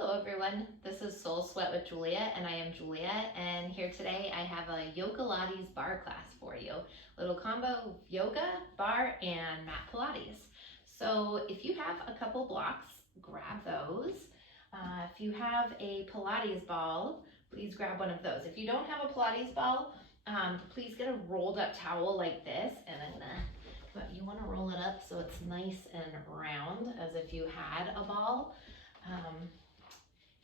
Hello everyone, this is Soul Sweat with Julia and I am Julia, and here today I have a Yogalates barre class for you. Little combo of yoga, barre, and mat Pilates. So if you have a couple blocks, grab those. If you have a Pilates ball, please grab one of those. If you don't have a Pilates ball, please get a rolled up towel like this, and you want to roll it up so it's nice and round as if you had a ball.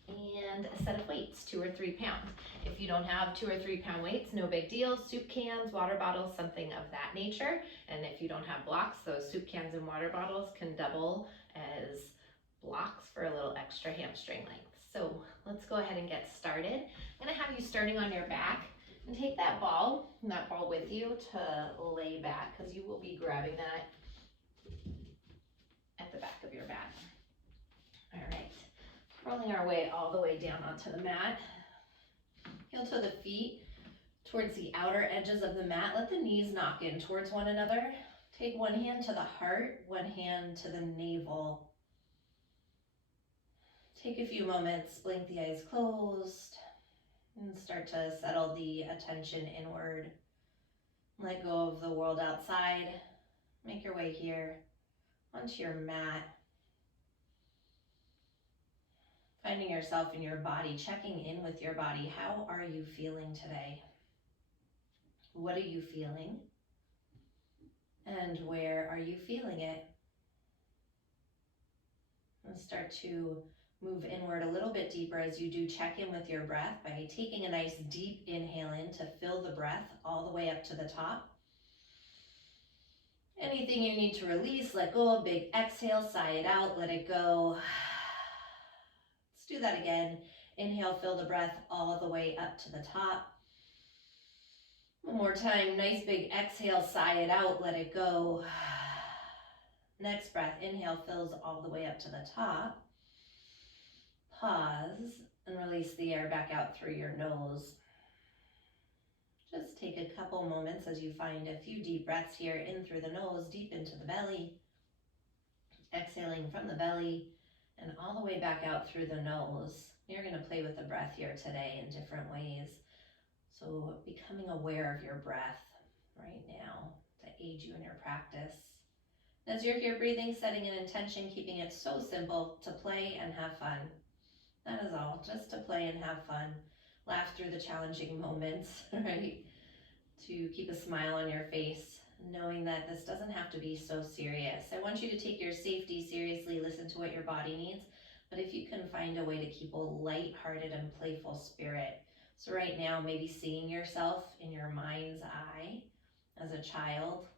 And a set of weights, 2 or 3 pounds. If you don't have 2 or 3 pound weights, no big deal. Soup cans, water bottles, something of that nature. And if you don't have blocks, those soup cans and water bottles can double as blocks for a little extra hamstring length. So let's go ahead and get started. I'm gonna have you starting on your back and take that ball with you to lay back, because you will be grabbing that at the back of your back. All right. Rolling our way all the way down onto the mat. Heel to the feet towards the outer edges of the mat. Let the knees knock in towards one another. Take one hand to the heart, one hand to the navel. Take a few moments, blink the eyes closed, and start to settle the attention inward. Let go of the world outside. Make your way here onto your mat. Finding yourself in your body, checking in with your body. How are you feeling today? What are you feeling? And where are you feeling it? And start to move inward a little bit deeper as you do check in with your breath by taking a nice deep inhale in to fill the breath all the way up to the top. Anything you need to release, let go. Big exhale, sigh it out, let it go. Let's do that again. Inhale, fill the breath all the way up to the top. One more time, nice big exhale, sigh it out, let it go. Next breath, inhale, fills all the way up to the top. Pause and release the air back out through your nose. Just take a couple moments as you find a few deep breaths here, in through the nose, deep into the belly. Exhaling from the belly and all the way back out through the nose. You're going to play with the breath here today in different ways. So becoming aware of your breath right now to aid you in your practice. As you're here breathing, setting an intention, keeping it so simple to play and have fun. That is all, just to play and have fun. Laugh through the challenging moments, right? To keep a smile on your face, knowing that this doesn't have to be so serious. I want you to take your safety seriously, listen to what your body needs, but if you can find a way to keep a light-hearted and playful spirit. So right now, maybe seeing yourself in your mind's eye as a child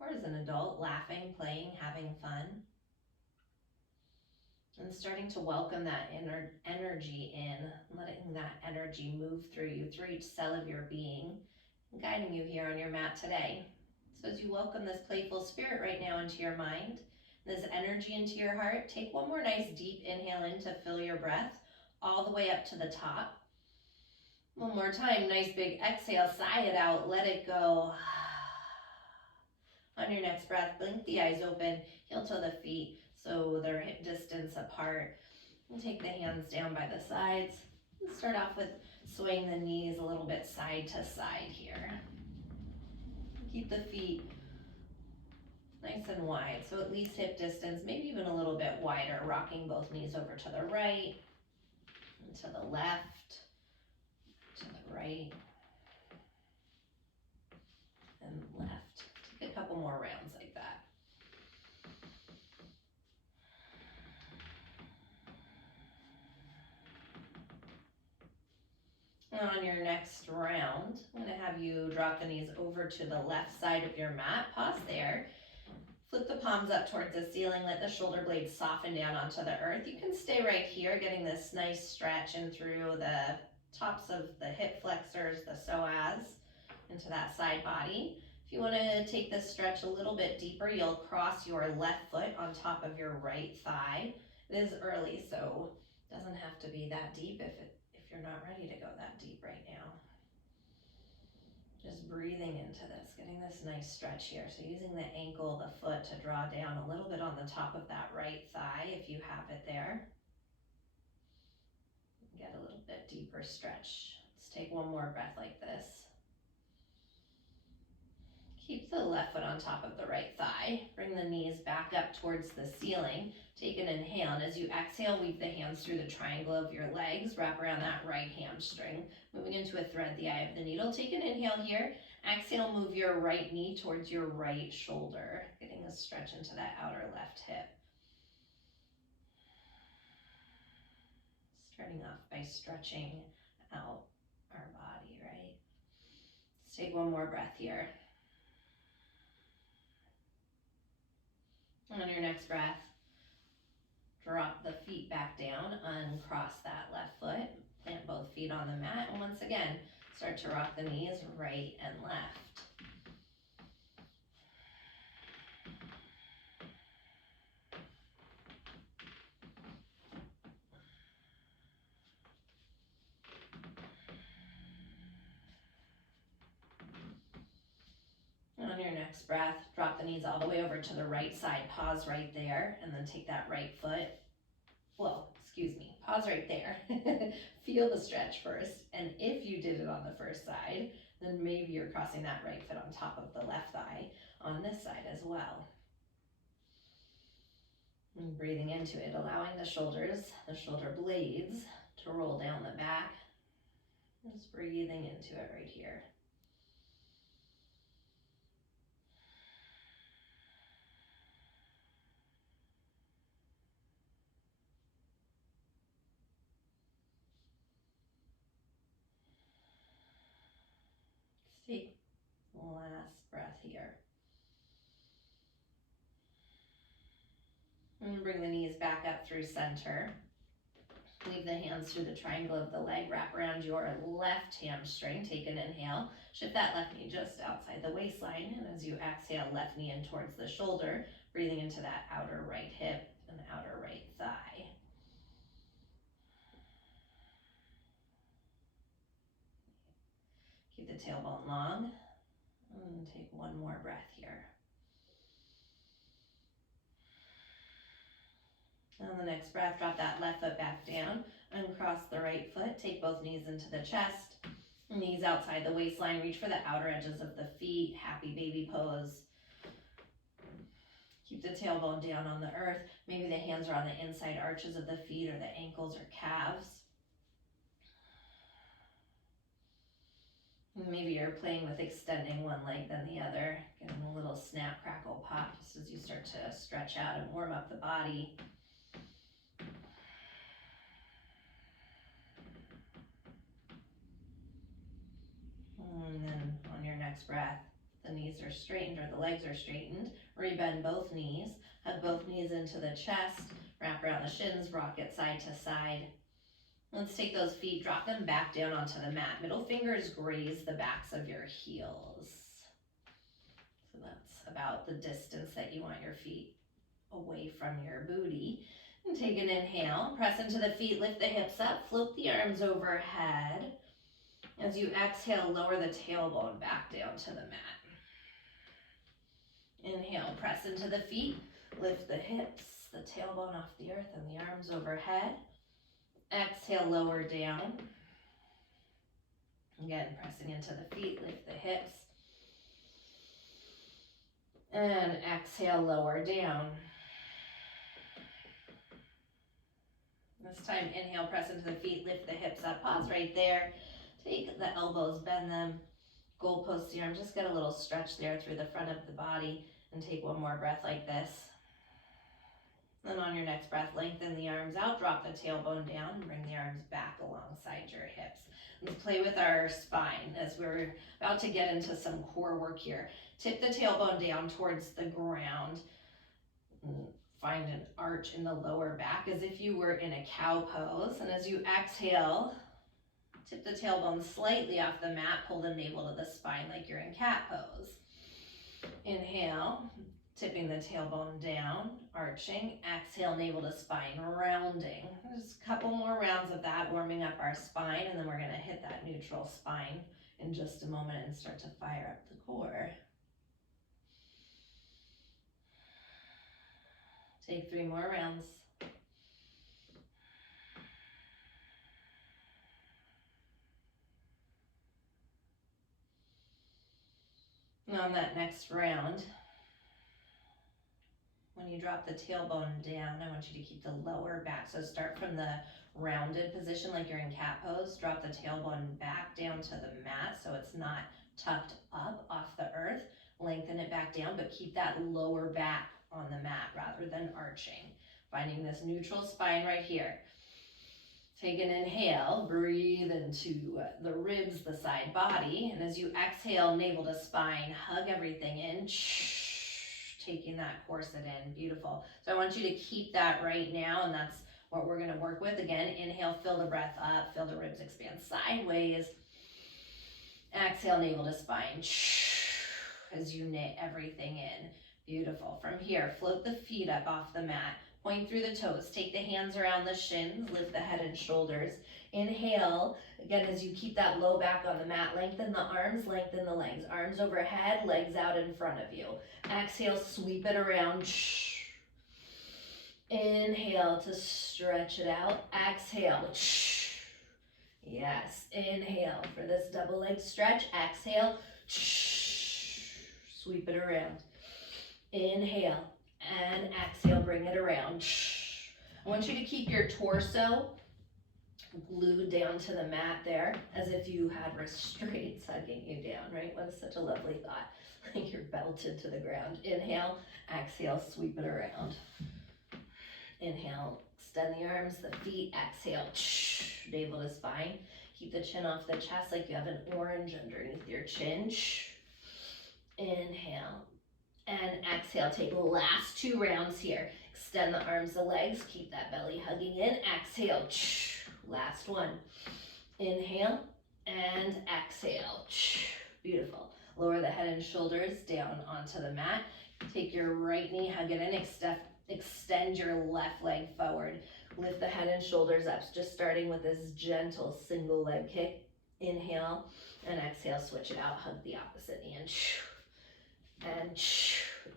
or as an adult, laughing, playing, having fun, and starting to welcome that energy in, letting that energy move through you, through each cell of your being, guiding you here on your mat today. So as you welcome this playful spirit right now into your mind, this energy into your heart, take one more nice deep inhale in to fill your breath all the way up to the top. One more time, nice big exhale, sigh it out, let it go. On your next breath, blink the eyes open, heel to the feet so they're hip distance apart. And take the hands down by the sides. Let's start off with swaying the knees a little bit side to side here. Keep the feet nice and wide, so at least hip distance, maybe even a little bit wider, rocking both knees over to the right, and to the left, to the right, and left. Take a couple more rounds like that. On your next round, I'm going to have you drop the knees over to the left side of your mat. Pause there. Flip the palms up towards the ceiling. Let the shoulder blades soften down onto the earth. You can stay right here, getting this nice stretch in through the tops of the hip flexors, the psoas, into that side body. If you want to take this stretch a little bit deeper, you'll cross your left foot on top of your right thigh. It is early, so it doesn't have to be that deep if you're not ready to go that deep right now. Just breathing into this, getting this nice stretch here. So using the ankle, the foot to draw down a little bit on the top of that right thigh if you have it there. Get a little bit deeper stretch. Let's take one more breath like this. Keep the left foot on top of the right thigh. Bring the knees back up towards the ceiling. Take an inhale, and as you exhale, weave the hands through the triangle of your legs. Wrap around that right hamstring. Moving into a thread the eye of the needle. Take an inhale here. Exhale, move your right knee towards your right shoulder. Getting a stretch into that outer left hip. Starting off by stretching out our body, right? Let's take one more breath here. On your next breath, drop the feet back down, uncross that left foot, plant both feet on the mat, and once again, start to rock the knees right and left. And on your next breath, drop the knees all the way over to the right side, pause right there, and then take that right foot, pause right there. Feel the stretch first, and if you did it on the first side, then maybe you're crossing that right foot on top of the left thigh on this side as well. And breathing into it, allowing the shoulder blades to roll down the back. Just breathing into it right here. Take the last breath here. And bring the knees back up through center. Leave the hands through the triangle of the leg. Wrap around your left hamstring. Take an inhale. Shift that left knee just outside the waistline. And as you exhale, left knee in towards the shoulder. Breathing into that outer right hip and outer right thigh. Keep the tailbone long. And take one more breath here. On the next breath, drop that left foot back down, uncross the right foot, take both knees into the chest, knees outside the waistline, reach for the outer edges of the feet, happy baby pose. Keep the tailbone down on the earth. Maybe the hands are on the inside arches of the feet or the ankles or calves. Maybe you're playing with extending one leg then the other, getting a little snap, crackle, pop just as you start to stretch out and warm up the body. And then on your next breath, the knees are straightened or the legs are straightened. Rebend both knees, hug both knees into the chest, wrap around the shins, rock it side to side. Let's take those feet, drop them back down onto the mat. Middle fingers graze the backs of your heels. So that's about the distance that you want your feet away from your booty. And take an inhale, press into the feet, lift the hips up, float the arms overhead. As you exhale, lower the tailbone back down to the mat. Inhale, press into the feet, lift the hips, the tailbone off the earth and the arms overhead. Exhale, lower down. Again, pressing into the feet, lift the hips. And exhale, lower down. This time, inhale, press into the feet, lift the hips up, pause right there. Take the elbows, bend them, goalpost the arms, just get a little stretch there through the front of the body, and take one more breath like this. Then on your next breath, lengthen the arms out, drop the tailbone down, and bring the arms back alongside your hips. Let's play with our spine as we're about to get into some core work here. Tip the tailbone down towards the ground. Find an arch in the lower back as if you were in a cow pose. And as you exhale, tip the tailbone slightly off the mat, pull the navel to the spine like you're in cat pose. Inhale, tipping the tailbone down, arching. Exhale, navel to spine, rounding. Just a couple more rounds of that, warming up our spine, and then we're gonna hit that neutral spine in just a moment and start to fire up the core. Take 3 more rounds. on that next round, when you drop the tailbone down, I want you to keep the lower back. So start from the rounded position like you're in cat pose. Drop the tailbone back down to the mat so it's not tucked up off the earth. Lengthen it back down, but keep that lower back on the mat rather than arching. Finding this neutral spine right here. Take an inhale, breathe into the ribs, the side body, and as you exhale, navel to spine, hug everything in, taking that corset in, beautiful. So I want you to keep that right now, and that's what we're gonna work with. Again, inhale, fill the breath up, feel the ribs expand sideways. Exhale, navel to spine, as you knit everything in, beautiful. From here, float the feet up off the mat. Point through the toes, take the hands around the shins, lift the head and shoulders. Inhale, again, as you keep that low back on the mat, lengthen the arms, lengthen the legs. Arms overhead, legs out in front of you. Exhale, sweep it around. Inhale to stretch it out. Exhale. Yes, inhale for this double leg stretch. Exhale, sweep it around. Inhale. And exhale, bring it around. I want you to keep your torso glued down to the mat there, as if you had restraints hugging you down, right? What is such a lovely thought, like you're belted to the ground. Inhale, exhale, sweep it around. Inhale, extend the arms, the feet, exhale, navel to spine. Keep the chin off the chest like you have an orange underneath your chin. Inhale. And exhale, take the last 2 rounds here. Extend the arms, the legs, keep that belly hugging in. Exhale, last one. Inhale and exhale. Beautiful. Lower the head and shoulders down onto the mat. Take your right knee, hug it in, extend your left leg forward. Lift the head and shoulders up, just starting with this gentle single leg kick. Inhale and exhale, switch it out, hug the opposite knee and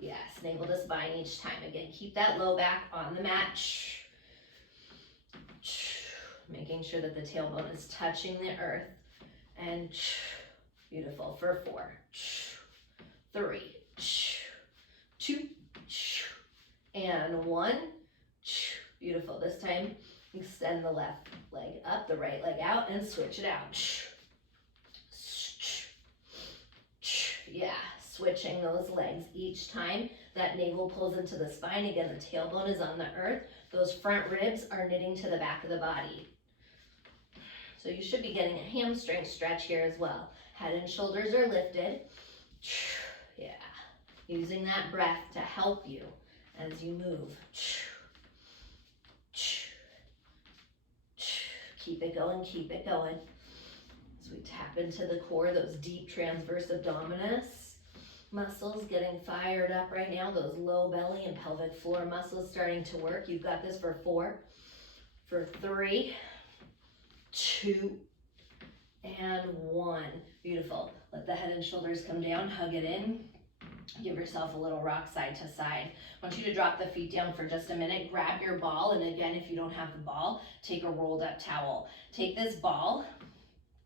yes, navel to spine each time. Again, keep that low back on the mat. Making sure that the tailbone is touching the earth. And beautiful for 4, 3, 2, and 1. Beautiful. This time, extend the left leg up, the right leg out, and switch it out. Yeah. Switching those legs each time. That navel pulls into the spine. Again, the tailbone is on the earth. Those front ribs are knitting to the back of the body. So you should be getting a hamstring stretch here as well. Head and shoulders are lifted. Yeah. Using that breath to help you as you move. Keep it going, keep it going. As we tap into the core, those deep transverse abdominis muscles getting fired up right now. Those low belly and pelvic floor muscles starting to work. You've got this for 4, for 3, 2, and 1. Beautiful. Let the head and shoulders come down, hug it in. Give yourself a little rock side to side. I want you to drop the feet down for just a minute. Grab your ball, and again, if you don't have the ball, take a rolled up towel. Take this ball,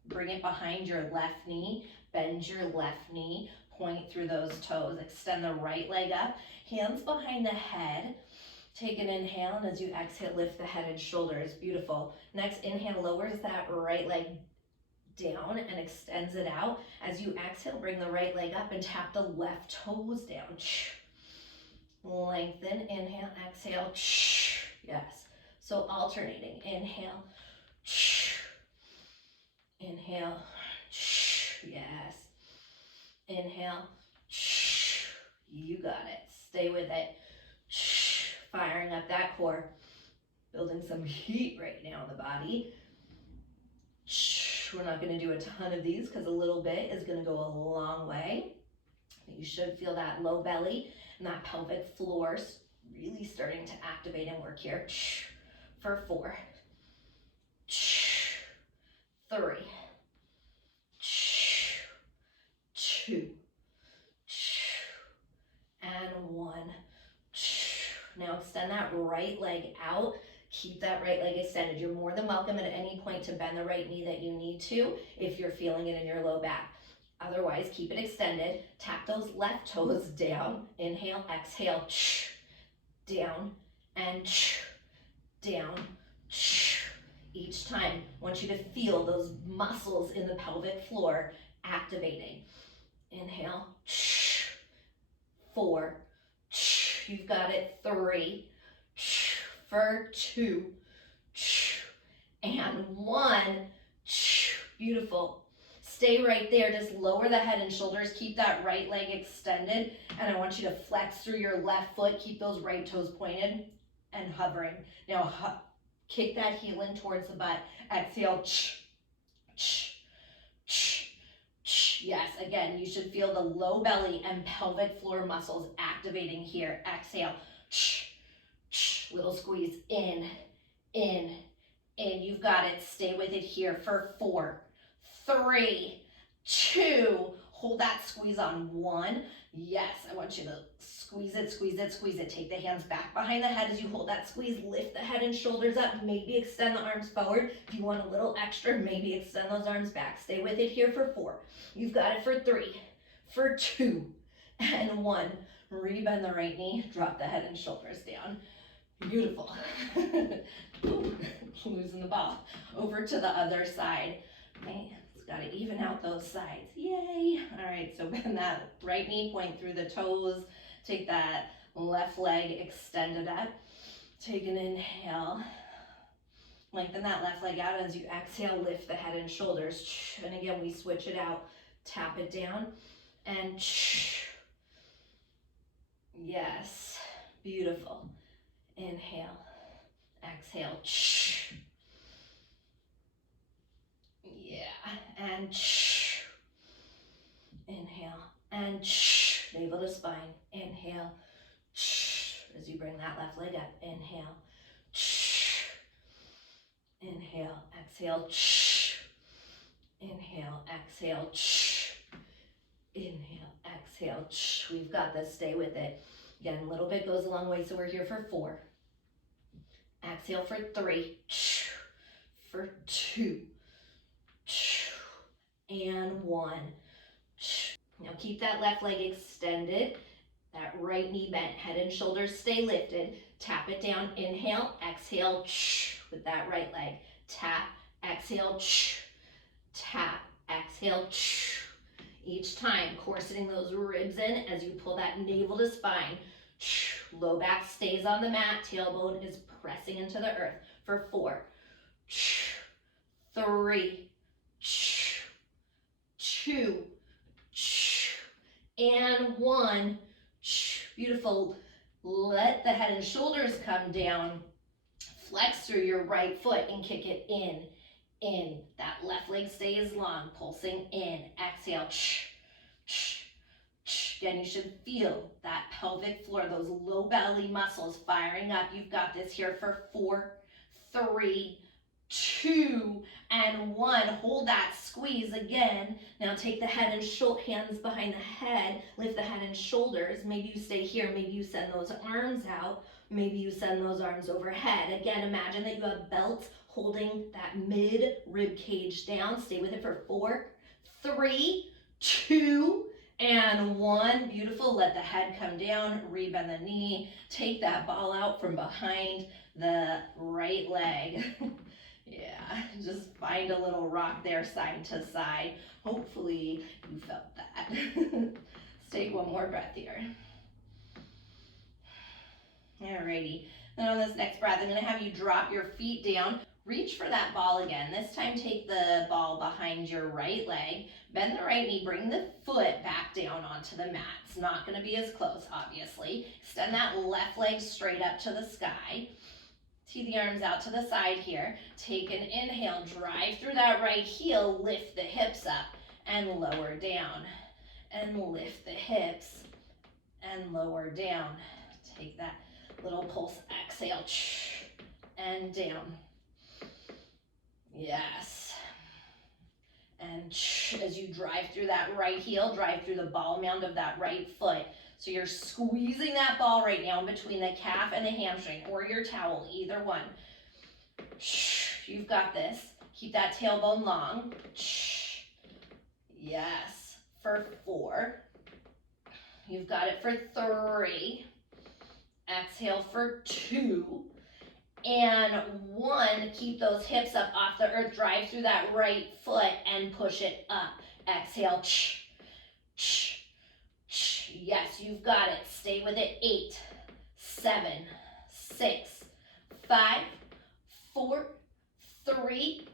bring it behind your left knee, bend your left knee, point through those toes, extend the right leg up, hands behind the head. Take an inhale, and as you exhale, lift the head and shoulders. Beautiful. Next, inhale, lowers that right leg down and extends it out. As you exhale, bring the right leg up and tap the left toes down. Lengthen, inhale, exhale. Yes. So alternating, inhale, inhale, yes. Inhale, you got it. Stay with it. Firing up that core, building some heat right now in the body. We're not going to do a ton of these because a little bit is going to go a long way. You should feel that low belly and that pelvic floor really starting to activate and work here. For 4, 3, 2, and 1. Now extend that right leg out. Keep that right leg extended. You're more than welcome at any point to bend the right knee that you need to if you're feeling it in your low back. Otherwise, keep it extended. Tap those left toes down. Inhale, exhale, down, and down. Each time, I want you to feel those muscles in the pelvic floor activating. Inhale, 4, you've got it, 3, for 2, and 1, beautiful. Stay right there, just lower the head and shoulders, keep that right leg extended, and I want you to flex through your left foot, keep those right toes pointed and hovering. Now kick that heel in towards the butt, exhale, yes, again, you should feel the low belly and pelvic floor muscles activating here. Exhale, little squeeze, in, you've got it, stay with it here for 4, 3, 2, hold that squeeze on 1, yes, I want you to squeeze it, squeeze it, squeeze it, take the hands back behind the head as you hold that squeeze, lift the head and shoulders up, maybe extend the arms forward, if you want a little extra, maybe extend those arms back, stay with it here for 4, you've got it for 3, for 2, and 1, rebend the right knee, drop the head and shoulders down, beautiful, losing the ball, over to the other side, man. Got to even out those sides. Yay. All right, so bend that right knee, point through the toes. Take that left leg extended up. Take an inhale. Lengthen that left leg out as you exhale, lift the head and shoulders. And again, we switch it out. Tap it down and yes, beautiful. Inhale, exhale. Yeah, and inhale, and navel to spine, inhale, as you bring that left leg up, inhale, inhale, exhale, inhale, exhale, inhale, exhale, we've got this, stay with it, again, a little bit goes a long way, so we're here for 4, exhale for 3, for 2, and 1. Now keep that left leg extended, that right knee bent, head and shoulders stay lifted. Tap it down, inhale, exhale, with that right leg. Tap, exhale, tap, exhale, each time corseting those ribs in as you pull that navel to spine. Low back stays on the mat, tailbone is pressing into the earth for 4, 3, 2, and 1. Beautiful. Let the head and shoulders come down. Flex through your right foot and kick it in. That left leg stays long, pulsing in. Exhale. Again, you should feel that pelvic floor, those low belly muscles firing up. You've got this here for 4, 3, 2, and 1. Hold that squeeze again. Now take the head and hands behind the head. Lift the head and shoulders. Maybe you stay here. Maybe you send those arms out. Maybe you send those arms overhead. Again, imagine that you have belts holding that mid rib cage down. Stay with it for 4, 3, 2, and 1. Beautiful. Let the head come down. Rebend the knee. Take that ball out from behind the right leg. Yeah, just find a little rock there side to side. Hopefully you felt that. Let's take one more breath here. Alrighty, then on this next breath, I'm gonna have you drop your feet down. Reach for that ball again. This time take the ball behind your right leg. Bend the right knee, bring the foot back down onto the mat. It's not gonna be as close, obviously. Extend that left leg straight up to the sky. Tee the arms out to the side here. Take an inhale, drive through that right heel, lift the hips up and lower down. And lift the hips and lower down. Take that little pulse, exhale, and down. Yes. And as you drive through that right heel, drive through the ball mound of that right foot. So you're squeezing that ball right now in between the calf and the hamstring, or your towel, either one. You've got this. Keep that tailbone long. Yes. for 4. You've got it for 3. Exhale for 2. And 1, keep those hips up off the earth. Drive through that right foot and push it up. Exhale. Yes, you've got it. Stay with it. 8, 7, 6, 5, 4, 3,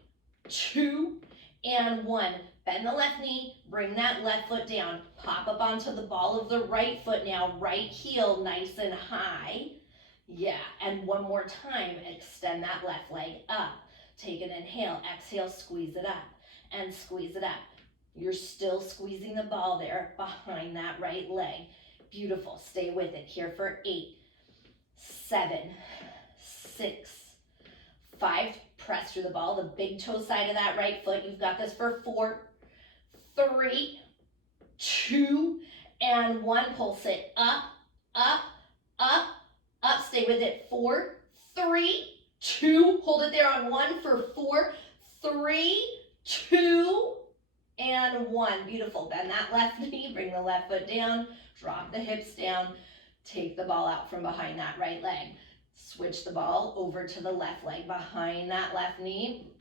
2, and 1. Bend the left knee, bring that left foot down. Pop up onto the ball of the right foot now. Right heel nice and high. Yeah, and one more time, extend that left leg up. Take an inhale, exhale, squeeze it up, and squeeze it up. You're still squeezing the ball there behind that right leg. Beautiful, stay with it here for 8, 7, 6, 5, press through the ball, the big toe side of that right foot. You've got this for 4, 3, 2, and 1. Pulse it up, up, up, up. Stay with it. 4, 3, 2. Hold it there on 1 for 4, 3, 2, and 1. Beautiful. Bend that left knee. Bring the left foot down. Drop the hips down. Take the ball out from behind that right leg. Switch the ball over to the left leg behind that left knee.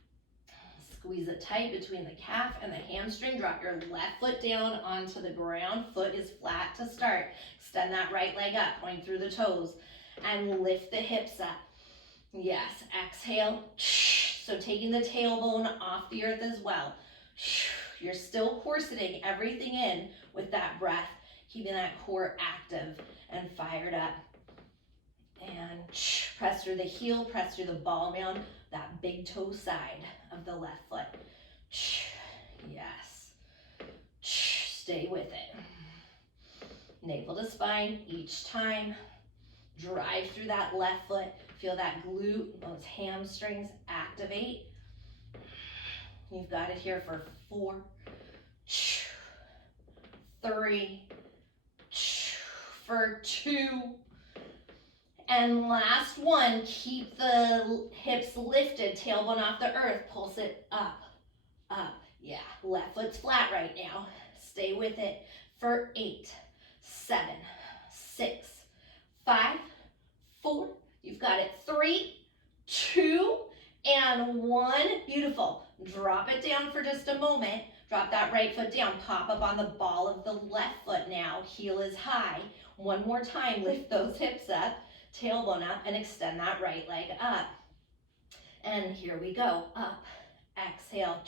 Squeeze it tight between the calf and the hamstring. Drop your left foot down onto the ground. Foot is flat to start. Extend that right leg up. Point through the toes. And lift the hips up. Yes, exhale. So taking the tailbone off the earth as well. You're still corseting everything in with that breath, keeping that core active and fired up. And press through the heel, press through the ball mound, that big toe side of the left foot. Yes. Stay with it. Navel to spine each time. Drive through that left foot. Feel that glute, those hamstrings activate. You've got it here for 4, 3, for 2, and last one. Keep the hips lifted, tailbone off the earth. Pulse it up, up. Yeah, left foot's flat right now. Stay with it for 8, 7, 6, 5, 4. You've got it. 3, 2, and 1. Beautiful. Drop it down for just a moment. Drop that right foot down. Pop up on the ball of the left foot now. Heel is high. One more time. Lift those hips up. Tailbone up and extend that right leg up. And here we go. Up. Exhale.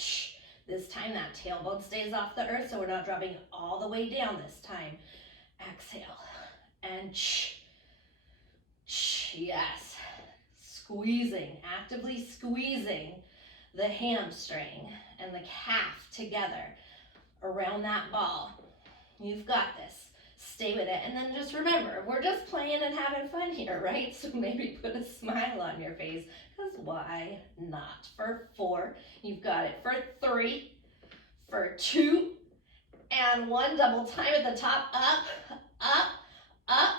This time that tailbone stays off the earth, so we're not dropping all the way down this time. Exhale. And yes. Squeezing, actively squeezing the hamstring and the calf together around that ball. You've got this. Stay with it. And then just remember, we're just playing and having fun here, right? So maybe put a smile on your face, because why not? For 4, you've got it. For 3, for 2, and 1. Double time at the top. Up, up, up,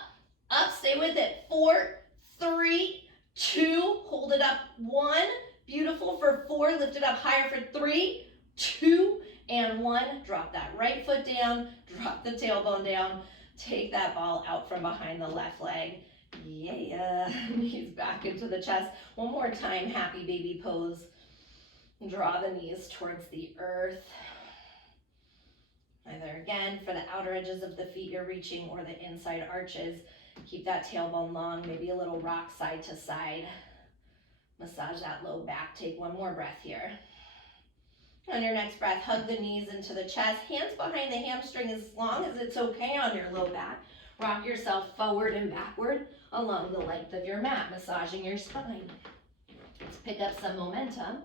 up. Stay with it. 4, 3, 2. Hold it up. 1. Beautiful. For 4, lift it up higher for 3, 2, and 1. Drop that right foot down. Drop the tailbone down. Take that ball out from behind the left leg. Yeah. Knees back into the chest. One more time. Happy baby pose. Draw the knees towards the earth. Either again, for the outer edges of the feet you're reaching, or the inside arches. Keep that tailbone long. Maybe a little rock side to side. Massage that low back. Take one more breath here. On your next breath, hug the knees into the chest. Hands behind the hamstring as long as it's okay on your low back. Rock yourself forward and backward along the length of your mat, massaging your spine. Let's pick up some momentum.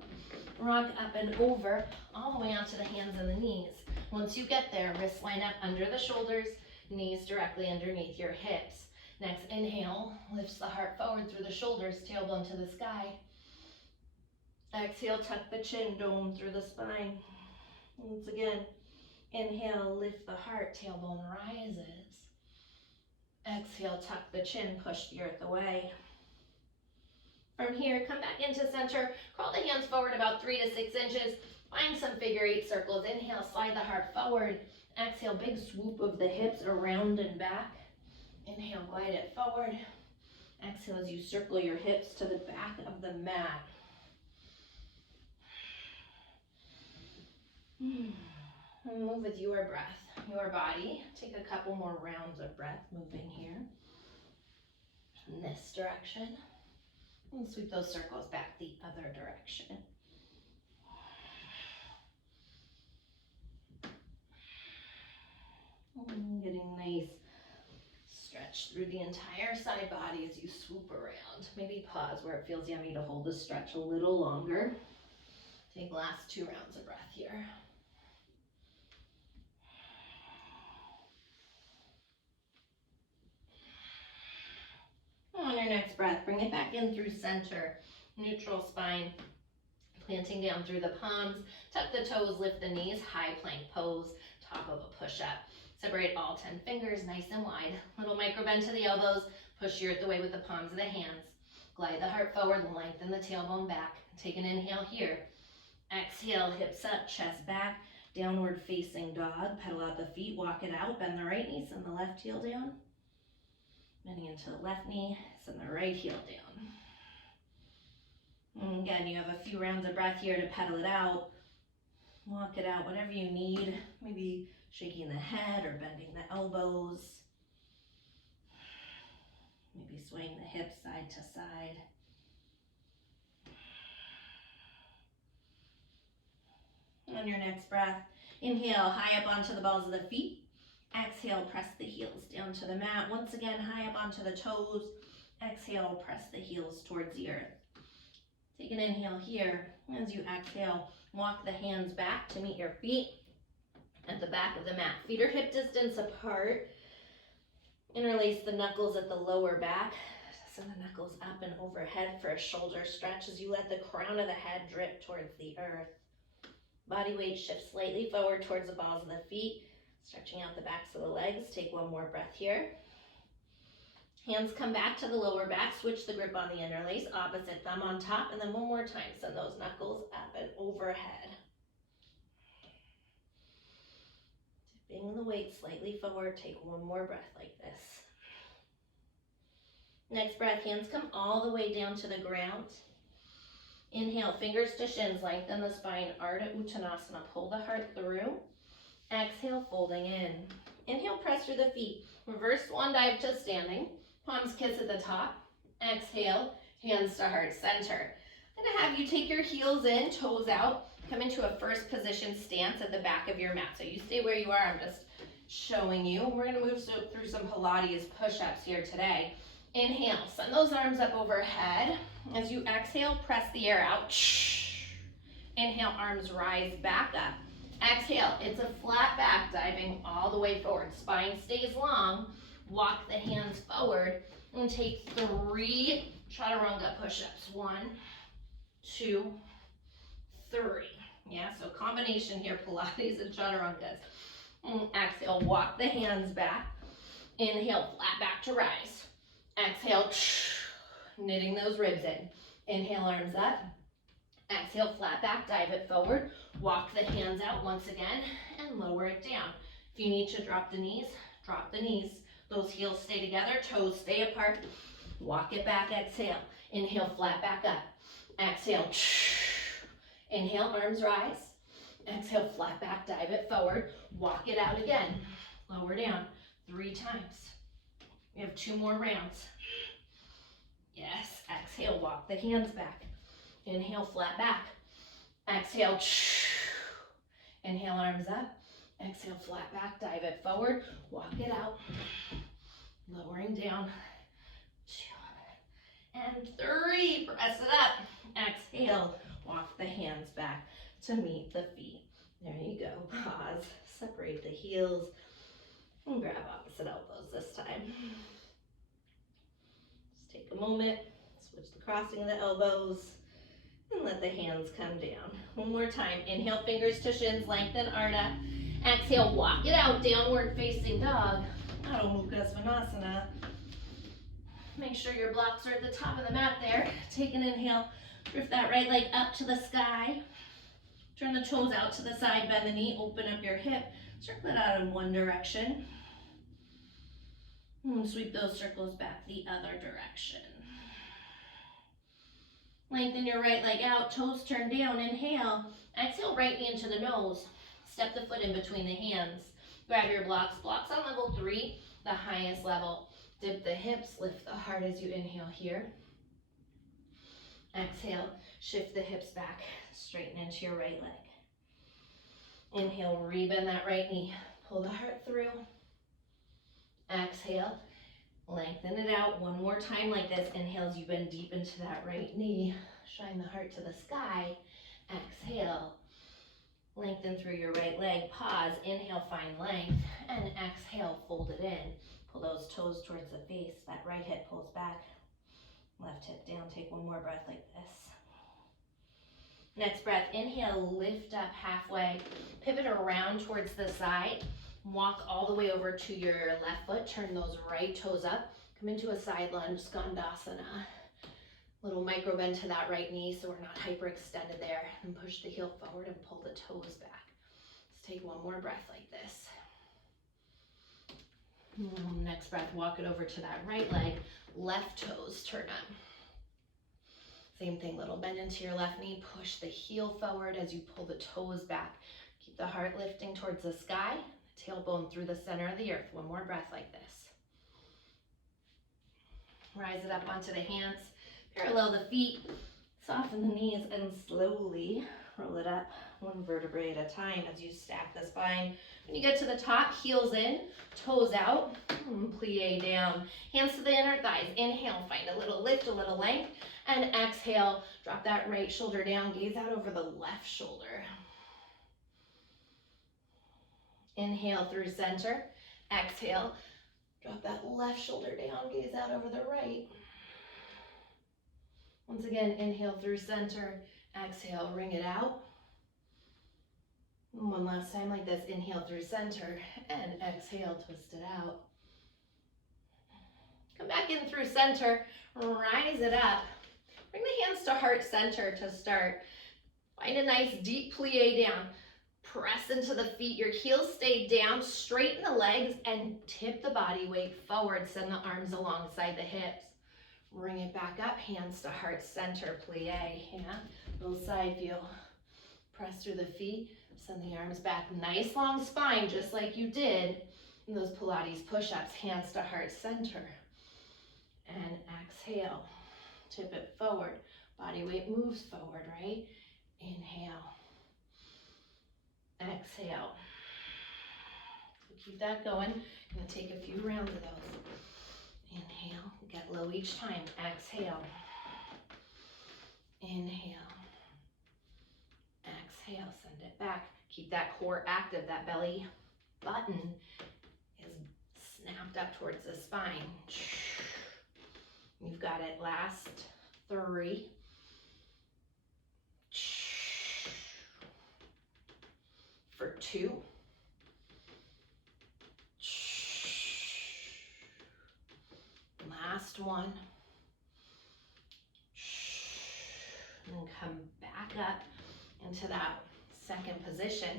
Rock up and over, all the way onto the hands and the knees. Once you get there, wrists line up under the shoulders, knees directly underneath your hips. Next inhale, lifts the heart forward through the shoulders, tailbone to the sky. Exhale, tuck the chin, dome through the spine. Once again, inhale, lift the heart, tailbone rises. Exhale, tuck the chin, push the earth away. From here, come back into center. Crawl the hands forward about 3 to 6 inches. Find some figure 8 circles. Inhale, slide the heart forward. Exhale, big swoop of the hips around and back. Inhale, glide it forward. Exhale as you circle your hips to the back of the mat. And move with your breath, your body. Take a couple more rounds of breath moving here in this direction. And sweep those circles back the other direction. Getting nice stretch through the entire side body as you swoop around. Maybe pause where it feels yummy to hold the stretch a little longer. Take the last 2 rounds of breath here. On your next breath, bring it back in through center, neutral spine, planting down through the palms. Tuck the toes, lift the knees, high plank pose, top of a push-up. Separate all 10 fingers nice and wide. Little micro bend to the elbows. Push your earth away with the palms of the hands. Glide the heart forward, lengthen the tailbone back. Take an inhale here. Exhale, hips up, chest back. Downward facing dog. Pedal out the feet, walk it out. Bend the right knee, send the left heel down. Bending into the left knee, send the right heel down. And again, you have a few rounds of breath here to pedal it out. Walk it out, whatever you need. Maybe shaking the head or bending the elbows. Maybe swaying the hips side to side. On your next breath, inhale high up onto the balls of the feet. Exhale, press the heels down to the mat. Once again, high up onto the toes. Exhale, press the heels towards the earth. Take an inhale here. As you exhale, walk the hands back to meet your feet at the back of the mat. Feet are hip distance apart. Interlace the knuckles at the lower back. Send the knuckles up and overhead for a shoulder stretch as you let the crown of the head drip towards the earth. Body weight shifts slightly forward towards the balls of the feet, stretching out the backs of the legs. Take one more breath here. Hands come back to the lower back. Switch the grip on the interlace. Opposite thumb on top. And then one more time, send those knuckles up and overhead. Dipping the weight slightly forward. Take one more breath like this. Next breath, hands come all the way down to the ground. Inhale, fingers to shins, lengthen the spine, Ardha Uttanasana, pull the heart through. Exhale, folding in. Inhale, press through the feet. Reverse swan dive to standing. Palms kiss at the top. Exhale, hands to heart center. I'm gonna have you take your heels in, toes out, come into a first position stance at the back of your mat. So you stay where you are, I'm just showing you. We're gonna move through some Pilates push-ups here today. Inhale, send those arms up overhead. As you exhale, press the air out. Inhale, arms rise back up. Exhale, it's a flat back, diving all the way forward. Spine stays long. Walk the hands forward and take 3 chaturanga push-ups. 1, 2, 3. Yeah, so combination here, Pilates and chaturangas. And exhale, walk the hands back. Inhale, flat back to rise. Exhale, knitting those ribs in. Inhale, arms up. Exhale, flat back, dive it forward. Walk the hands out once again and lower it down. If you need to drop the knees, drop the knees. Those heels stay together, toes stay apart. Walk it back, exhale. Inhale, flat back up. Exhale, inhale, arms rise. Exhale, flat back, dive it forward. Walk it out again. Lower down 3 times. We have 2 more rounds. Yes, exhale, walk the hands back. Inhale, flat back. Exhale, inhale, arms up. Exhale, flat back, dive it forward. Walk it out. Lowering down. 2 and 3. Press it up. Exhale, walk the hands back to meet the feet. There you go. Pause. Separate the heels. And grab opposite elbows this time. Just take a moment, switch the crossing of the elbows, and let the hands come down. One more time. Inhale, fingers to shins, lengthen Ardha. Exhale, walk it out, downward facing dog. Adho Mukha Svanasana. Make sure your blocks are at the top of the mat there. Take an inhale, lift that right leg up to the sky. Turn the toes out to the side, bend the knee, open up your hip. Circle it out in one direction. And sweep those circles back the other direction. Lengthen your right leg out, toes turn down, inhale. Exhale, right knee into the nose. Step the foot in between the hands. Grab your blocks. Blocks on level 3, the highest level. Dip the hips, lift the heart as you inhale here. Exhale, shift the hips back, straighten into your right leg. Inhale, rebend that right knee. Pull the heart through. Exhale, lengthen it out one more time like this. Inhale as you bend deep into that right knee. Shine the heart to the sky. Exhale, lengthen through your right leg. Pause, inhale, find length. And exhale, fold it in. Pull those toes towards the face. That right hip pulls back. Left hip down. Take one more breath like this. Next breath, inhale, lift up halfway. Pivot around towards the side. Walk all the way over to your left foot. Turn those right toes up. Come into a side lunge, Skandasana. Little micro bend to that right knee so we're not hyperextended there. And push the heel forward and pull the toes back. Let's take one more breath like this. Next breath, walk it over to that right leg. Left toes turn up. Same thing, little bend into your left knee. Push the heel forward as you pull the toes back. Keep the heart lifting towards the sky. Tailbone through the center of the earth. One more breath like this. Rise it up onto the hands. Parallel the feet. Soften the knees and slowly roll it up one vertebrae at a time as you stack the spine. When you get to the top, heels in, toes out, plie down. Hands to the inner thighs. Inhale, find a little lift, a little length. And exhale, drop that right shoulder down. Gaze out over the left shoulder. Inhale through center. Exhale, drop that left shoulder down. Gaze out over the right. Once again, inhale through center. Exhale, ring it out. One last time like this. Inhale through center and exhale, twist it out. Come back in through center. Rise it up. Bring the hands to heart center to start. Find a nice deep plie down. Press into the feet. Your heels stay down. Straighten the legs and tip the body weight forward. Send the arms alongside the hips. Bring it back up. Hands to heart center. Plie. Yeah. Little side view. Press through the feet. Send the arms back. Nice long spine, just like you did in those Pilates push-ups. Hands to heart center. And exhale. Tip it forward. Body weight moves forward, right? Inhale. Exhale. So keep that going. Gonna take a few rounds of those. Inhale. Get low each time. Exhale. Inhale. Exhale. Send it back. Keep that core active. That belly button is snapped up towards the spine. You've got it. Last 3. For 2. Last 1. And then come back up into that second position.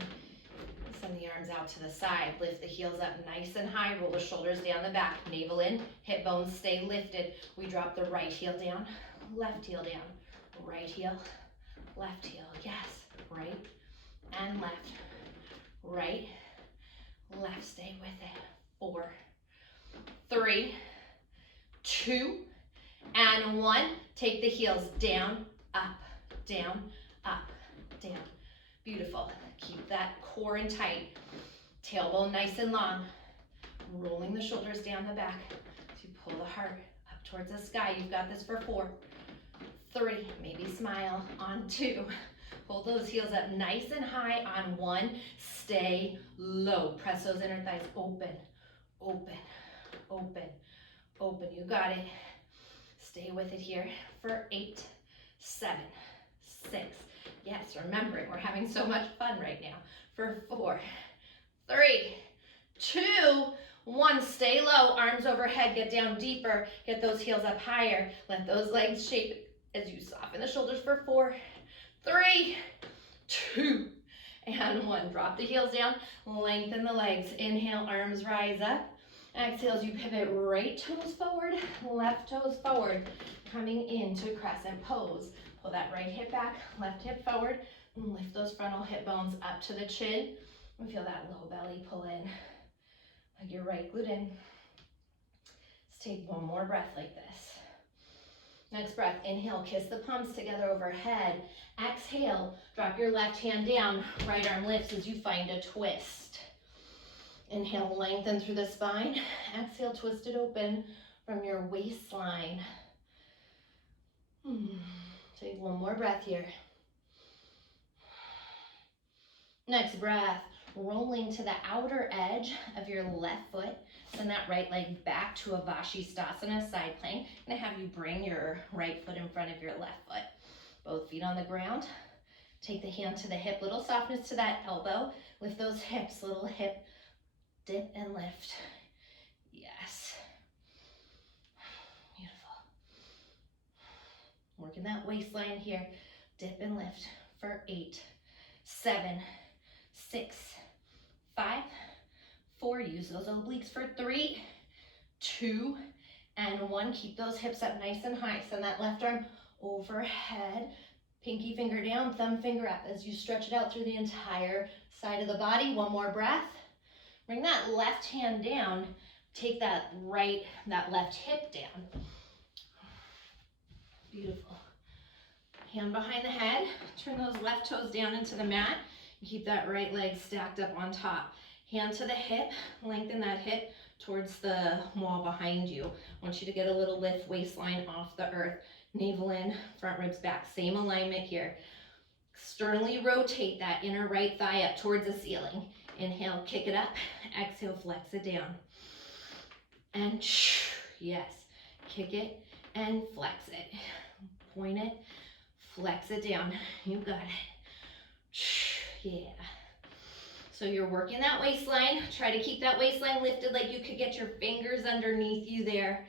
Send the arms out to the side. Lift the heels up nice and high. Roll the shoulders down the back. Navel in. Hip bones stay lifted. We drop the right heel down. Left heel down. Right heel. Left heel. Yes. Right and left. Right. Left. Stay with it. 4, 3, 2, and 1. Take the heels down, up, down, up, down. Beautiful. Keep that core in tight. Tailbone nice and long. Rolling the shoulders down the back to pull the heart up towards the sky. You've got this for 4, 3, maybe smile on 2. Hold those heels up nice and high on 1. Stay low. Press those inner thighs open, open, open, open. You got it. Stay with it here for 8, 7, 6. Yes, remembering we're having so much fun right now. For 4, 3, 2, 1. Stay low. Arms overhead. Get down deeper. Get those heels up higher. Let those legs shape as you soften the shoulders for 4, 3, 2, and 1. Drop the heels down, lengthen the legs. Inhale, arms rise up. Exhale as you pivot, right toes forward, left toes forward, coming into crescent pose. Pull that right hip back, left hip forward, and lift those frontal hip bones up to the chin. And feel that low belly pull in. Hug your right glute in. Let's take one more breath like this. Next breath, inhale, kiss the palms together overhead. Exhale, drop your left hand down, right arm lifts as you find a twist. Inhale, lengthen through the spine. Exhale, twist it open from your waistline. Take one more breath here. Next breath, rolling to the outer edge of your left foot. Send that right leg back to a Vashisthasana, side plank. I'm gonna have you bring your right foot in front of your left foot. Both feet on the ground. Take the hand to the hip, little softness to that elbow. Lift those hips, little hip dip and lift. Yes. Beautiful. Working that waistline here. Dip and lift for 8, 7, 6, 5, 4. Use those obliques for 3, 2, and 1. Keep those hips up nice and high. Send that left arm overhead. Pinky finger down, thumb finger up as you stretch it out through the entire side of the body. One more breath. Bring that left hand down. Take that left hip down. Beautiful. Hand behind the head. Turn those left toes down into the mat. And keep that right leg stacked up on top. Hand to the hip. Lengthen that hip towards the wall behind you. I want you to get a little lift, waistline off the earth. Navel in, front ribs back. Same alignment here. Externally rotate that inner right thigh up towards the ceiling. Inhale, kick it up. Exhale, flex it down. And yes, kick it and flex it. Point it, flex it down. You got it. Yeah. So you're working that waistline. Try to keep that waistline lifted like you could get your fingers underneath you there.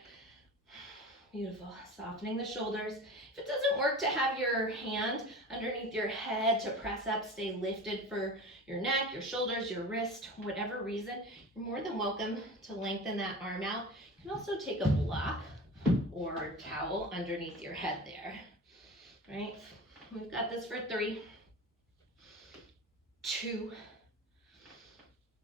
Beautiful. Softening the shoulders. If it doesn't work to have your hand underneath your head to press up, stay lifted for your neck, your shoulders, your wrist, whatever reason, you're more than welcome to lengthen that arm out. You can also take a block or a towel underneath your head there, right? We've got this for 3, 2,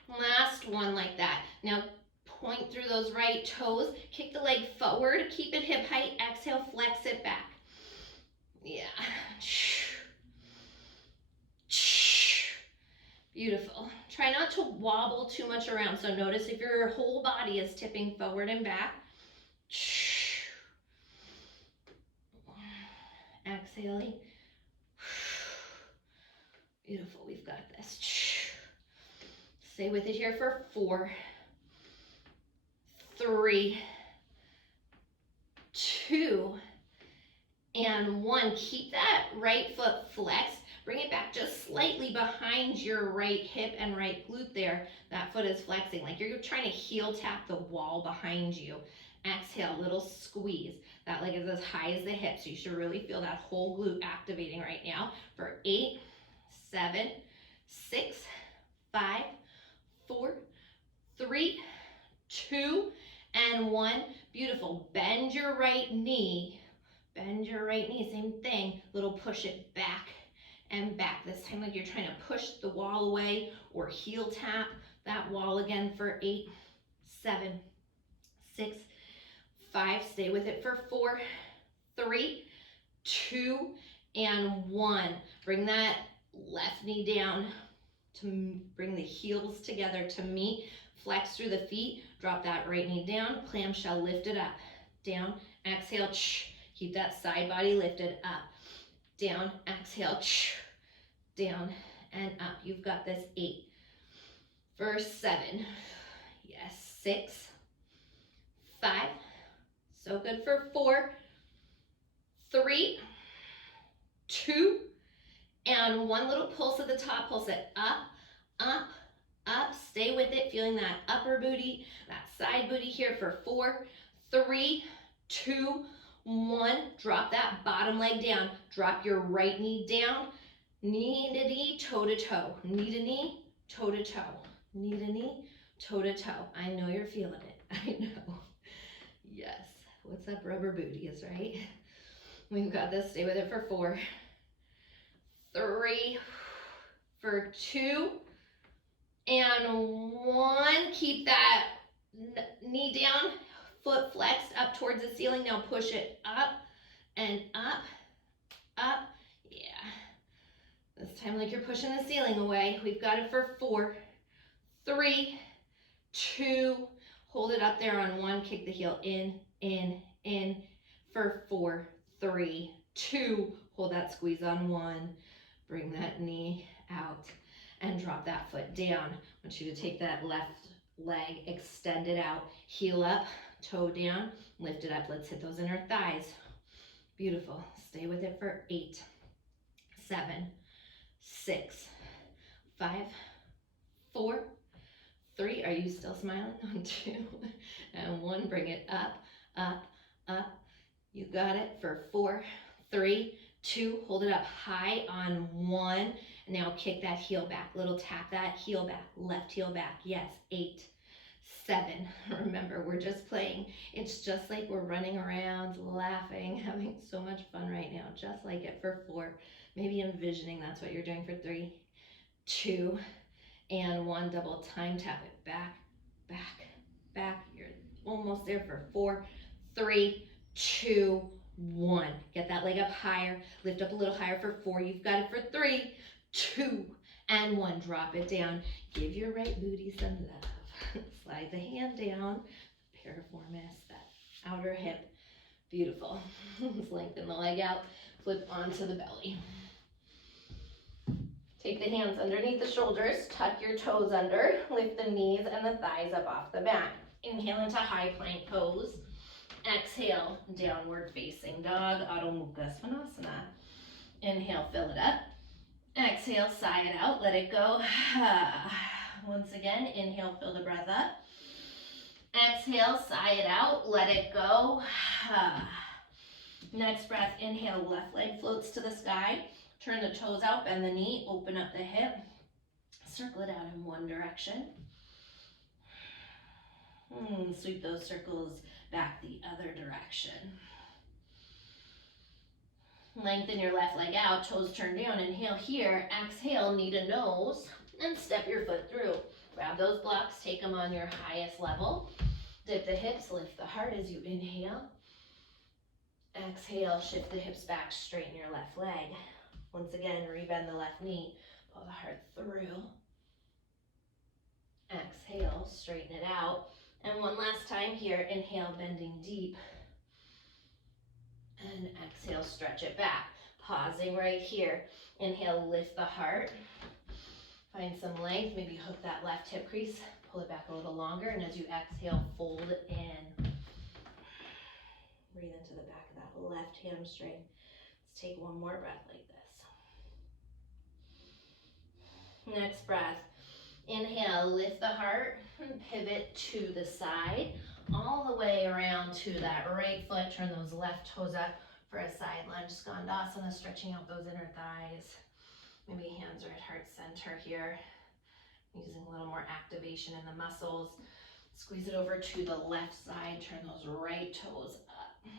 last one like that. Now point through those right toes, kick the leg forward, keep it hip height, exhale, flex it back. Yeah. Beautiful. Try not to wobble too much around. So notice if your whole body is tipping forward and back. Exhaling. Beautiful. We've got this. Stay with it here for 4, 3, 2, and 1. Keep that right foot flexed. Bring it back just slightly behind your right hip and right glute there. That foot is flexing, like you're trying to heel tap the wall behind you. Exhale, little squeeze. That leg is as high as the hip, so you should really feel that whole glute activating right now for 8, 7, 6, 5, 4, 3, 2, and 1. Beautiful. Bend your right knee. Bend your right knee. Same thing. Little push it back and back. This time like you're trying to push the wall away or heel tap that wall again for 8, 7, 6, 5. Stay with it for 4, 3, 2, and 1. Bring that left knee down to bring the heels together to meet. Flex through the feet. Drop that right knee down. Clamshell lifted up. Down. Exhale. Keep that side body lifted up. Down. Exhale. Down and up. You've got this. 8. For 7. Yes. 6. 5. So good for 4. 3. 2. And 1 little pulse at the top. Pulse it up, up, up. Stay with it, feeling that upper booty, that side booty here for 4, 3, 2, 1. Drop that bottom leg down. Drop your right knee down. Knee to knee, toe to toe. Knee to knee, toe to toe. Knee to knee, toe to toe. I know you're feeling it. I know. Yes. What's up, rubber booties, right? We've got this. Stay with it for 4, 3, for 2, and 1. Keep that knee down, foot flexed up towards the ceiling. Now push it up and up, up. Yeah. This time like you're pushing the ceiling away. We've got it for 4, 3, 2. Hold it up there on 1. Kick the heel in, for 4, 3, 2. Hold that squeeze on 1. Bring that knee out and drop that foot down. I want you to take that left leg, extend it out, heel up, toe down, lift it up. Let's hit those inner thighs. Beautiful. Stay with it for 8, 7, 6, 5, 4, 3. Are you still smiling? On 2 and 1. Bring it up, up, up. You got it for 4, 3, 2. Hold it up high on 1. Now kick that heel back. Little tap that heel back. Left heel back. Yes. 8, 7. Remember, we're just playing. It's just like we're running around, laughing, having so much fun right now. Just like it for 4. Maybe envisioning that's what you're doing for 3, 2, and 1. Double time tap it. Back, back, back. You're almost there for 4, 3, 2, 1. Get that leg up higher. Lift up a little higher for 4. You've got it for 3, 2, and 1. Drop it down. Give your right booty some love. Slide the hand down. Piriformis, that outer hip. Beautiful. Let's lengthen the leg out. Flip onto the belly. Take the hands underneath the shoulders. Tuck your toes under. Lift the knees and the thighs up off the mat. Inhale into high plank pose. Exhale, downward facing dog, Adho Mukha Svanasana. Inhale, fill it up. Exhale, sigh it out, let it go. Once again, inhale, fill the breath up. Exhale, sigh it out, let it go. Next breath, inhale, left leg floats to the sky. Turn the toes out, bend the knee, open up the hip. Circle it out in one direction. Sweep those circles back the other direction. Lengthen your left leg out, toes turn down. Inhale here, exhale, knee to nose, and step your foot through. Grab those blocks, take them on your highest level. Dip the hips, lift the heart as you inhale. Exhale, shift the hips back, straighten your left leg. Once again, rebend the left knee, pull the heart through. Exhale, straighten it out. And one last time here, inhale, bending deep. And exhale, stretch it back. Pausing right here. Inhale, lift the heart. Find some length, maybe hook that left hip crease. Pull it back a little longer, and as you exhale, fold in. Breathe into the back of that left hamstring. Let's take one more breath like this. Next breath. Inhale, lift the heart, and pivot to the side, all the way around to that right foot. Turn those left toes up for a side lunge, Skandasana, stretching out those inner thighs. Maybe hands are at heart center here, using a little more activation in the muscles. Squeeze it over to the left side, turn those right toes up.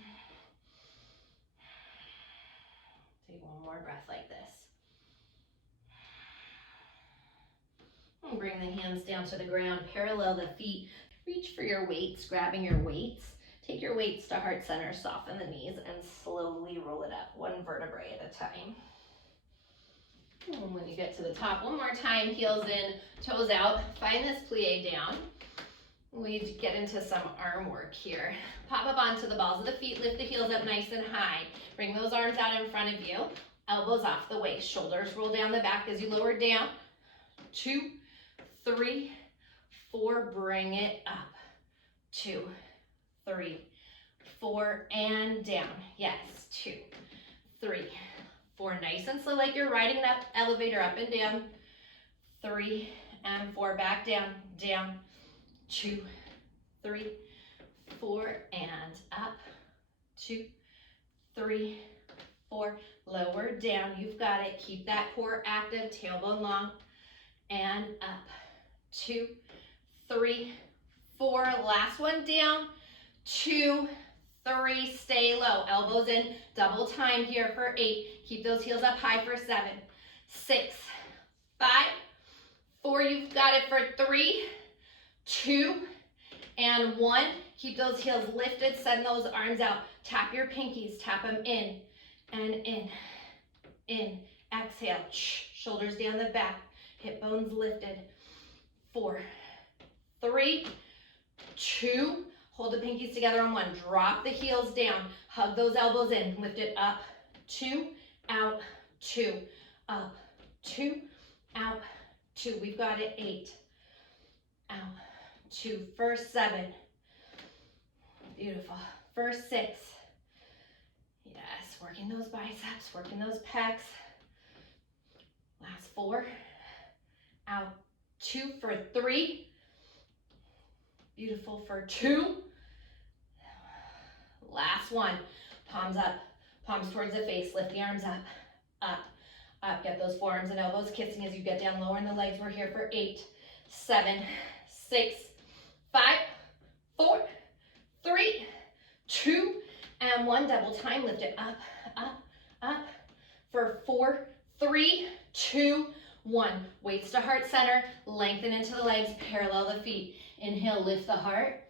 Take one more breath like this. And bring the hands down to the ground, parallel the feet. Reach for your weights, grabbing your weights. Take your weights to heart center, soften the knees, and slowly roll it up, one vertebrae at a time. And when you get to the top, one more time, heels in, toes out. Find this plie down. We get into some arm work here. Pop up onto the balls of the feet, lift the heels up nice and high. Bring those arms out in front of you, elbows off the waist, shoulders roll down the back as you lower down. 2, 3, 4, bring it up. 2, 3, 4, and down. Yes, 2, 3, 4, nice and slow like you're riding that elevator up and down. 3 and 4, back down, down. 2, 3, 4, and up. 2, 3, 4, lower down, you've got it. Keep that core active, tailbone long, and up. 2, 3, 4, last one down. 2, 3, stay low, elbows in, double time here for 8. Keep those heels up high for 7, 6, 5, 4, you've got it for 3, 2, and 1. Keep those heels lifted, send those arms out. Tap your pinkies, tap them in and in. Exhale, shoulders down the back, hip bones lifted. 4, 3, 2, hold the pinkies together on 1. Drop the heels down, hug those elbows in, lift it up, 2, out, 2, up, 2, out, 2. We've got it, 8, out, 2, first 7. Beautiful. First 6. Yes, working those biceps, working those pecs. Last 4. Out, 2 for 3. Beautiful for 2. Last 1. Palms up, palms towards the face. Lift the arms up, up, up. Get those forearms and elbows kissing as you get down lower in the legs. We're here for 8, 7, 6, 5, 4, 3, 2, and 1. Double time. Lift it up, up, up. For 4, 3, 2, 1. Weights to heart center. Lengthen into the legs. Parallel the feet. Inhale, lift the heart.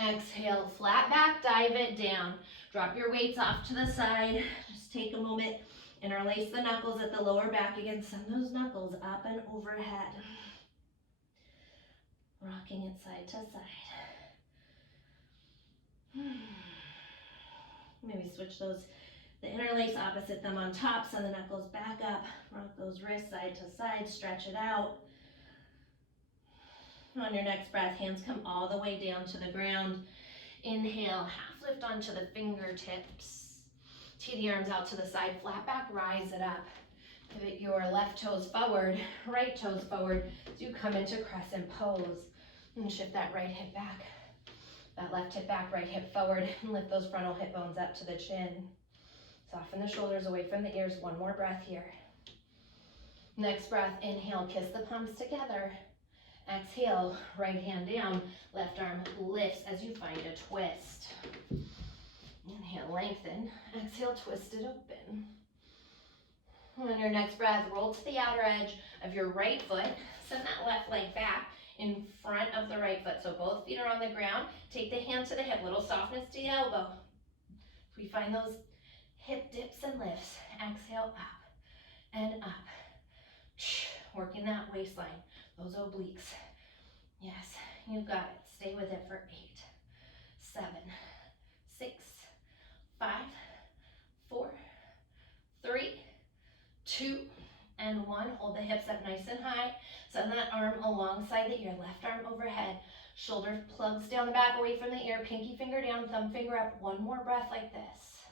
Exhale, flat back, dive it down. Drop your weights off to the side. Just take a moment. Interlace the knuckles at the lower back again. Send those knuckles up and overhead. Rocking it side to side. Maybe switch those, the interlace opposite them on top. Send the knuckles back up. Rock those wrists side to side. Stretch it out. On your next breath, hands come all the way down to the ground. Inhale, half lift onto the fingertips. Tee the arms out to the side, flat back, rise it up. Pivot your left toes forward, right toes forward as you come into crescent pose. And shift that right hip back. That left hip back, right hip forward, and lift those frontal hip bones up to the chin. Soften the shoulders away from the ears. One more breath here. Next breath, inhale, kiss the palms together. Exhale, right hand down, left arm lifts as you find a twist. Inhale, lengthen. Exhale, twist it open. On your next breath, roll to the outer edge of your right foot. Send that left leg back in front of the right foot. So both feet are on the ground. Take the hand to the hip, little softness to the elbow. We find those hip dips and lifts. Exhale, up and up. Working that waistline. Those obliques. Yes, you got it. Stay with it for 8, 7, 6, 5, 4, 3, 2, and 1. Hold the hips up nice and high. Send that arm alongside the ear. Left arm overhead. Shoulder plugs down the back away from the ear. Pinky finger down, thumb finger up. One more breath like this.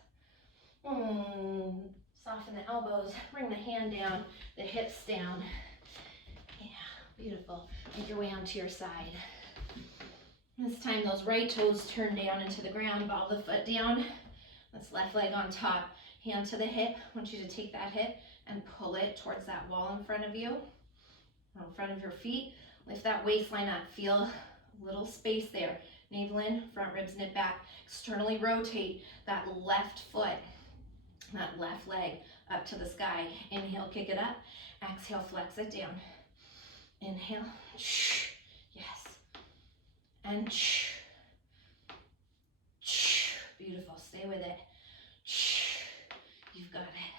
Soften the elbows. Bring the hand down, the hips down. Beautiful. Make your way onto your side. This time those right toes turn down into the ground. Ball the foot down. This left leg on top. Hand to the hip. I want you to take that hip and pull it towards that wall in front of you, or in front of your feet. Lift that waistline up. Feel a little space there. Navel in, front ribs knit back. Externally rotate that left foot, that left leg up to the sky. Inhale, kick it up. Exhale, flex it down. Inhale, yes, and beautiful, stay with it, you've got it.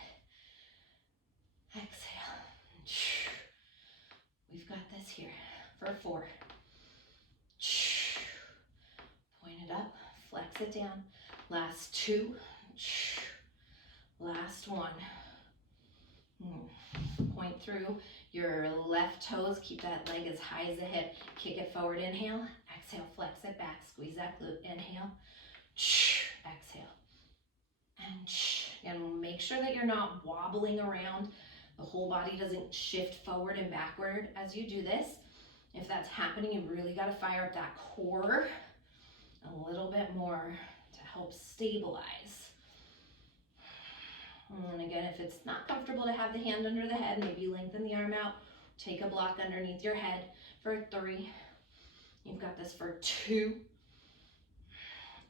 Exhale, we've got this here for 4. Point it up, flex it down. Last 2, last 1. Point through your left toes. Keep that leg as high as the hip. Kick it forward. Inhale. Exhale. Flex it back. Squeeze that glute. Inhale. Exhale. And make sure that you're not wobbling around. The whole body doesn't shift forward and backward as you do this. If that's happening, you really got to fire up that core a little bit more to help stabilize. And again, if it's not comfortable to have the hand under the head, maybe lengthen the arm out, take a block underneath your head for 3. You've got this for 2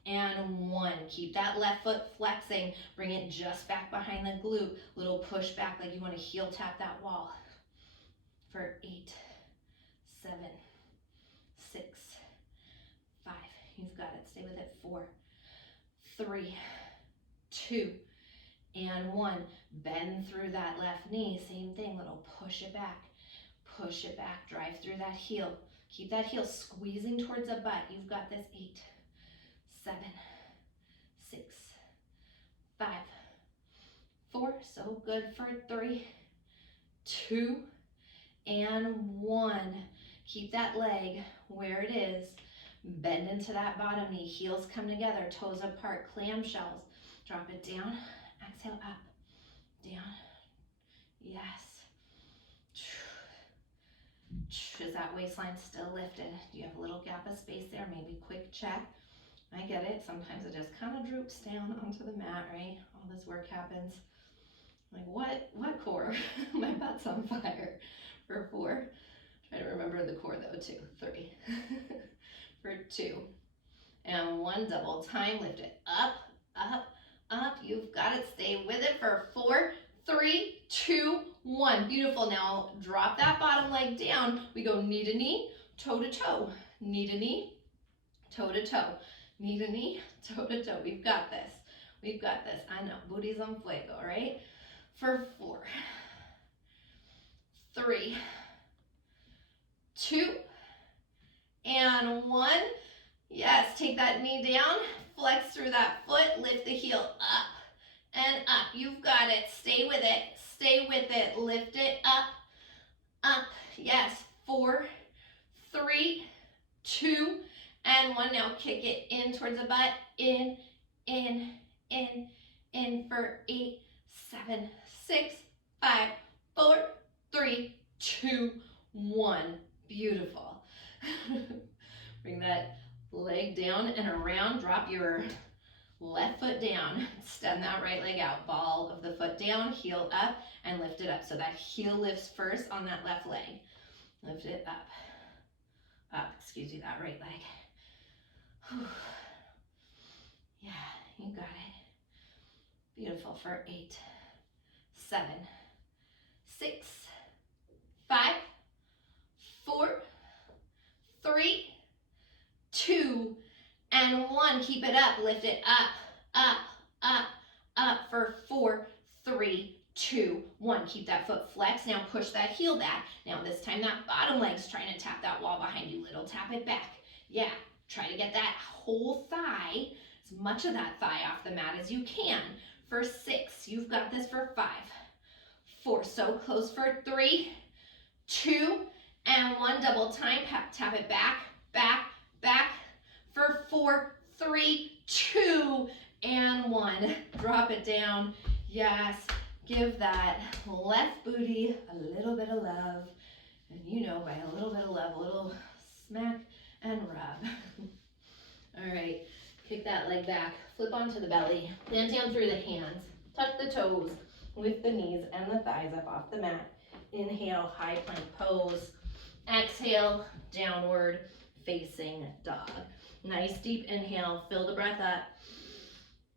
and 1. Keep that left foot flexing. Bring it just back behind the glute. Little push back like you want to heel tap that wall for 8, 7, 6, 5. You've got it. Stay with it. 4, 3, 2, and 1. Bend through that left knee. Same thing. Little push it back. Push it back. Drive through that heel. Keep that heel squeezing towards the butt. You've got this. 8, 7, 6, 5, 4. So good for 3, 2, and 1. Keep that leg where it is. Bend into that bottom knee. Heels come together. Toes apart. Clamshells. Drop it down. Exhale up. Down. Yes. Is that waistline still lifted? Do you have a little gap of space there? Maybe quick check. I get it. Sometimes it just kind of droops down onto the mat, right? All this work happens. Like, what core? My butt's on fire. For 4. Try to remember the core though, 2, 3. For 2. And 1. Double time. Lift it up, up, up. You've got it. Stay with it for 4, 3, 2, 1. Beautiful. Now drop that bottom leg down. We go knee to knee, toe to toe. Knee to knee, toe to toe. Knee to knee, toe to toe. We've got this. We've got this. I know. Booty's on fuego, right? For 4, 3, 2, and 1. Yes, take that knee down. Flex through that foot. Lift the heel up and up. You've got it. Stay with it. Stay with it. Lift it up, up. Yes. 4, 3, 2, and 1. Now kick it in towards the butt. In, in, in, in for 8, 7, 6, 5, 4, 3, 2, 1. Beautiful. Bring that leg down and around. Drop your left foot down. Extend that right leg out. Ball of the foot down, heel up, and lift it up. So that heel lifts first on that left leg. Lift it up. Up, that right leg. Whew. Yeah, you got it. Beautiful for 8, 7, 6, 5, 4, 3, 2, and 1. Keep it up. Lift it up, up, up, up for 4, 3, 2, 1. Keep that foot flexed. Now push that heel back. Now this time that bottom leg's trying to tap that wall behind you. Little tap it back. Yeah, try to get that whole thigh, as much of that thigh off the mat as you can. For 6, you've got this for 5, 4, so close for 3, 2, and 1. Double time. Tap it back, back, back for 4, 3, 2, and 1. Drop it down. Yes, give that left booty a little bit of love. And you know, by a little bit of love, a little smack and rub. All right, kick that leg back, flip onto the belly, plant down through the hands, tuck the toes, lift the knees and the thighs up off the mat. Inhale, high plank pose. Exhale, downward facing dog. Nice deep inhale, fill the breath up.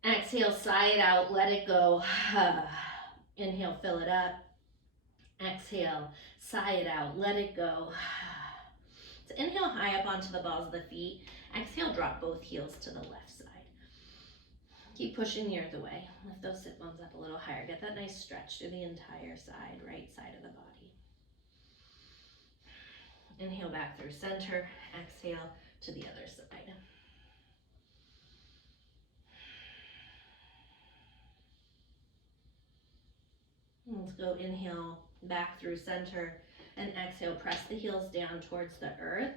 Exhale, sigh it out, let it go. Inhale, fill it up. Exhale, sigh it out, let it go. So inhale high up onto the balls of the feet. Exhale, drop both heels to the left side. Keep pushing the earth away. Lift those sit bones up a little higher. Get that nice stretch through the entire side, right side of the body. Inhale back through center. Exhale to the other side. Let's go inhale back through center and exhale. Press the heels down towards the earth.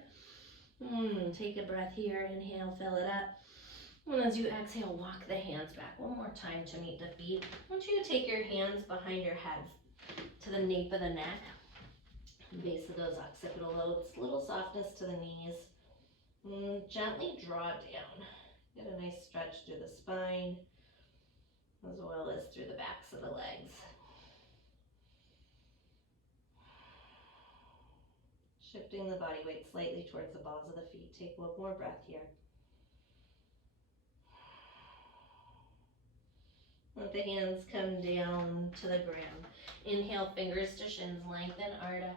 Take a breath here. Inhale, fill it up. And as you exhale, walk the hands back one more time to meet the feet. I want you to take your hands behind your head to the nape of the neck, base of those occipital lobes, little softness to the knees. Gently draw it down. Get a nice stretch through the spine as well as through the backs of the legs. Shifting the body weight slightly towards the balls of the feet. Take one more breath here. Let the hands come down to the ground. Inhale, fingers to shins, lengthen Ardha.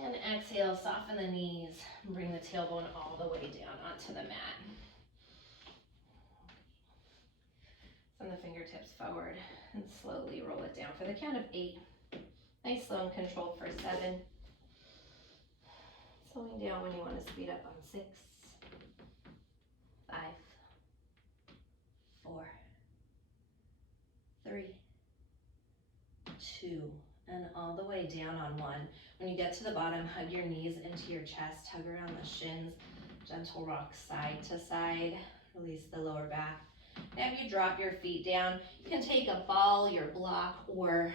And exhale, soften the knees. Bring the tailbone all the way down onto the mat. Send the fingertips forward and slowly roll it down for the count of 8. Nice, slow and controlled for 7. Slowing down when you want to speed up on 6, 5, 4, 3, 2, and all the way down on 1. When you get to the bottom, hug your knees into your chest, hug around the shins, gentle rock side to side, release the lower back. Now you drop your feet down. You can take a ball, your block, or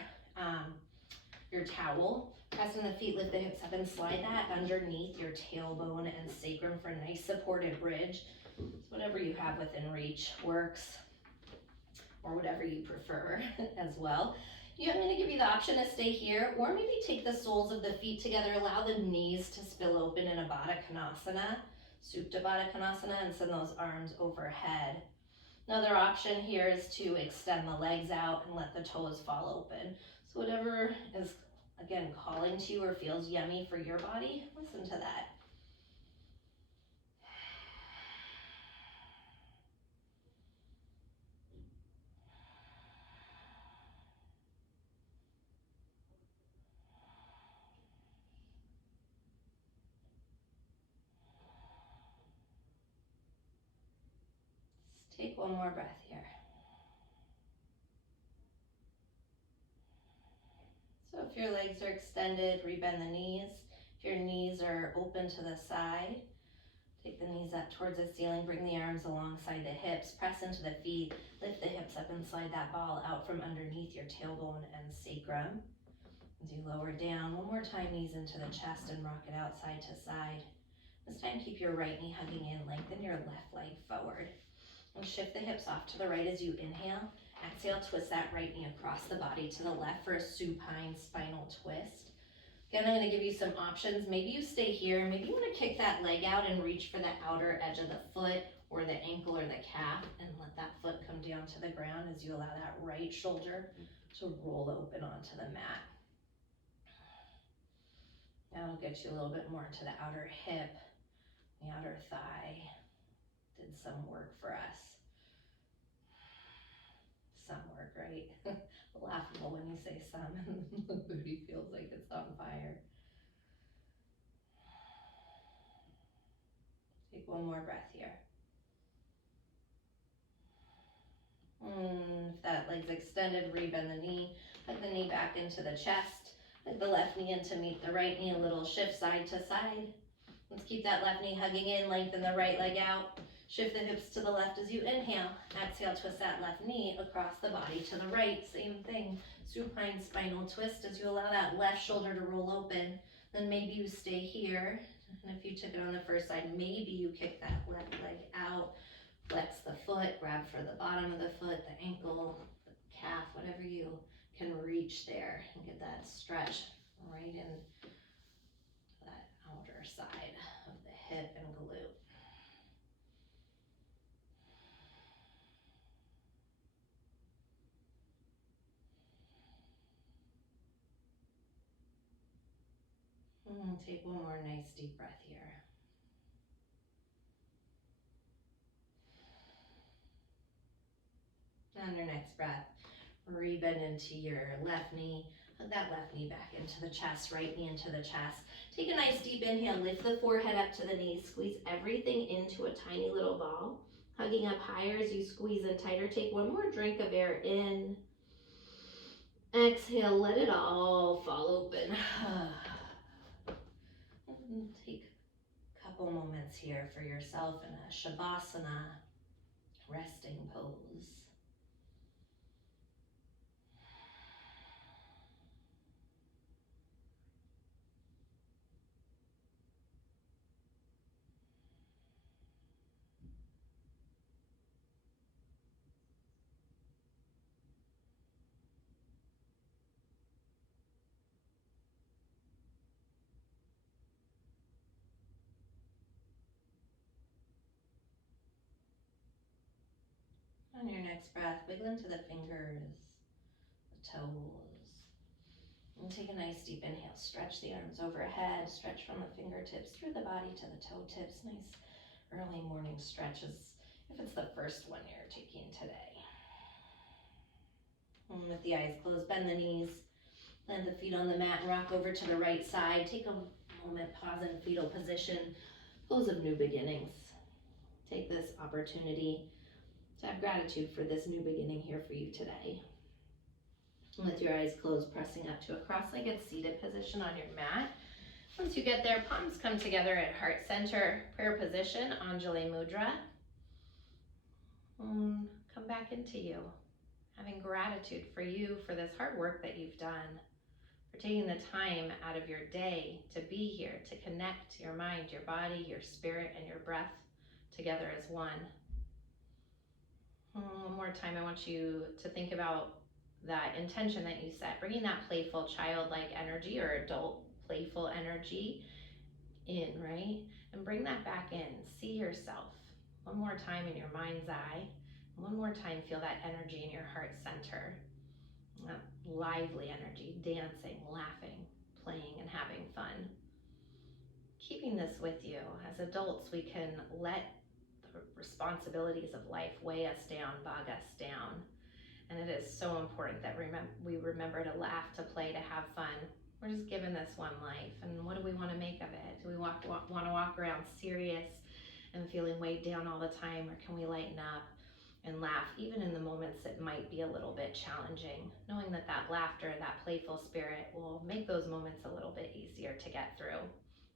your towel. Press in the feet, lift the hips up and slide that underneath your tailbone and sacrum for a nice supported bridge. So whatever you have within reach works, or whatever you prefer as well. I'm going to give you the option to stay here, or maybe take the soles of the feet together, allow the knees to spill open in a Baddha Konasana, Supta Baddha Konasana, and send those arms overhead. Another option here is to extend the legs out and let the toes fall open. So whatever is, again, calling to you or feels yummy for your body, listen to that. Let's take one more breath here. So if your legs are extended, rebend the knees. If your knees are open to the side, take the knees up towards the ceiling, bring the arms alongside the hips, press into the feet, lift the hips up and slide that ball out from underneath your tailbone and sacrum. As you lower down, one more time, knees into the chest and rock it out side to side. This time keep your right knee hugging in, lengthen your left leg forward. And shift the hips off to the right as you inhale. Exhale, twist that right knee across the body to the left for a supine spinal twist. Again, I'm going to give you some options. Maybe you stay here. Maybe you want to kick that leg out and reach for the outer edge of the foot or the ankle or the calf and let that foot come down to the ground as you allow that right shoulder to roll open onto the mat. That'll get you a little bit more into the outer hip, the outer thigh. Did some work for us. Some work, right? Laughable when you say some. The booty feels like it's on fire. Take one more breath here. If that leg's extended, rebend the knee. Hug the knee back into the chest. Hug the left knee in to meet the right knee. A little shift side to side. Let's keep that left knee hugging in. Lengthen the right leg out. Shift the hips to the left as you inhale. Exhale, twist that left knee across the body to the right. Same thing. Supine spinal twist as you allow that left shoulder to roll open. Then maybe you stay here. And if you took it on the first side, maybe you kick that left leg out. Flex the foot, grab for the bottom of the foot, the ankle, the calf, whatever you can reach there. And get that stretch right in that outer side of the hip and glute. Take one more nice deep breath here. On your next breath, rebend into your left knee. Hug that left knee back into the chest, right knee into the chest. Take a nice deep inhale, lift the forehead up to the knees, squeeze everything into a tiny little ball. Hugging up higher as you squeeze in tighter. Take one more drink of air in. Exhale, let it all fall open. Take a couple moments here for yourself in a Shavasana, resting pose. On your next breath, wiggle into the fingers, the toes. And take a nice deep inhale. Stretch the arms overhead. Stretch from the fingertips through the body to the toe tips. Nice early morning stretches if it's the first one you're taking today. And with the eyes closed, bend the knees. Land the feet on the mat and rock over to the right side. Take a moment, pause in fetal position. Pose of new beginnings. Take this opportunity to have gratitude for this new beginning here for you today. With your eyes closed, pressing up to a cross-legged seated position on your mat. Once you get there, palms come together at heart center, prayer position, Anjali Mudra. Come back into you, having gratitude for you for this hard work that you've done, for taking the time out of your day to be here, to connect your mind, your body, your spirit, and your breath together as one. One more time, I want you to think about that intention that you set, bringing that playful childlike energy or adult playful energy in, right? And bring that back in. See yourself one more time in your mind's eye. One more time, feel that energy in your heart center. That lively energy, dancing, laughing, playing, and having fun. Keeping this with you. As adults, we can let the responsibilities of life weigh us down, bog us down. And it is so important that we remember to laugh, to play, to have fun. We're just given this one life, and what do we want to make of it? Do we want to walk around serious and feeling weighed down all the time, or can we lighten up and laugh even in the moments that might be a little bit challenging, knowing that that laughter, that playful spirit will make those moments a little bit easier to get through.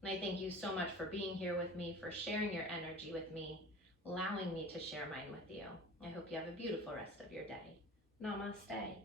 And I thank you so much for being here with me, for sharing your energy with me, allowing me to share mine with you. I hope you have a beautiful rest of your day. Namaste.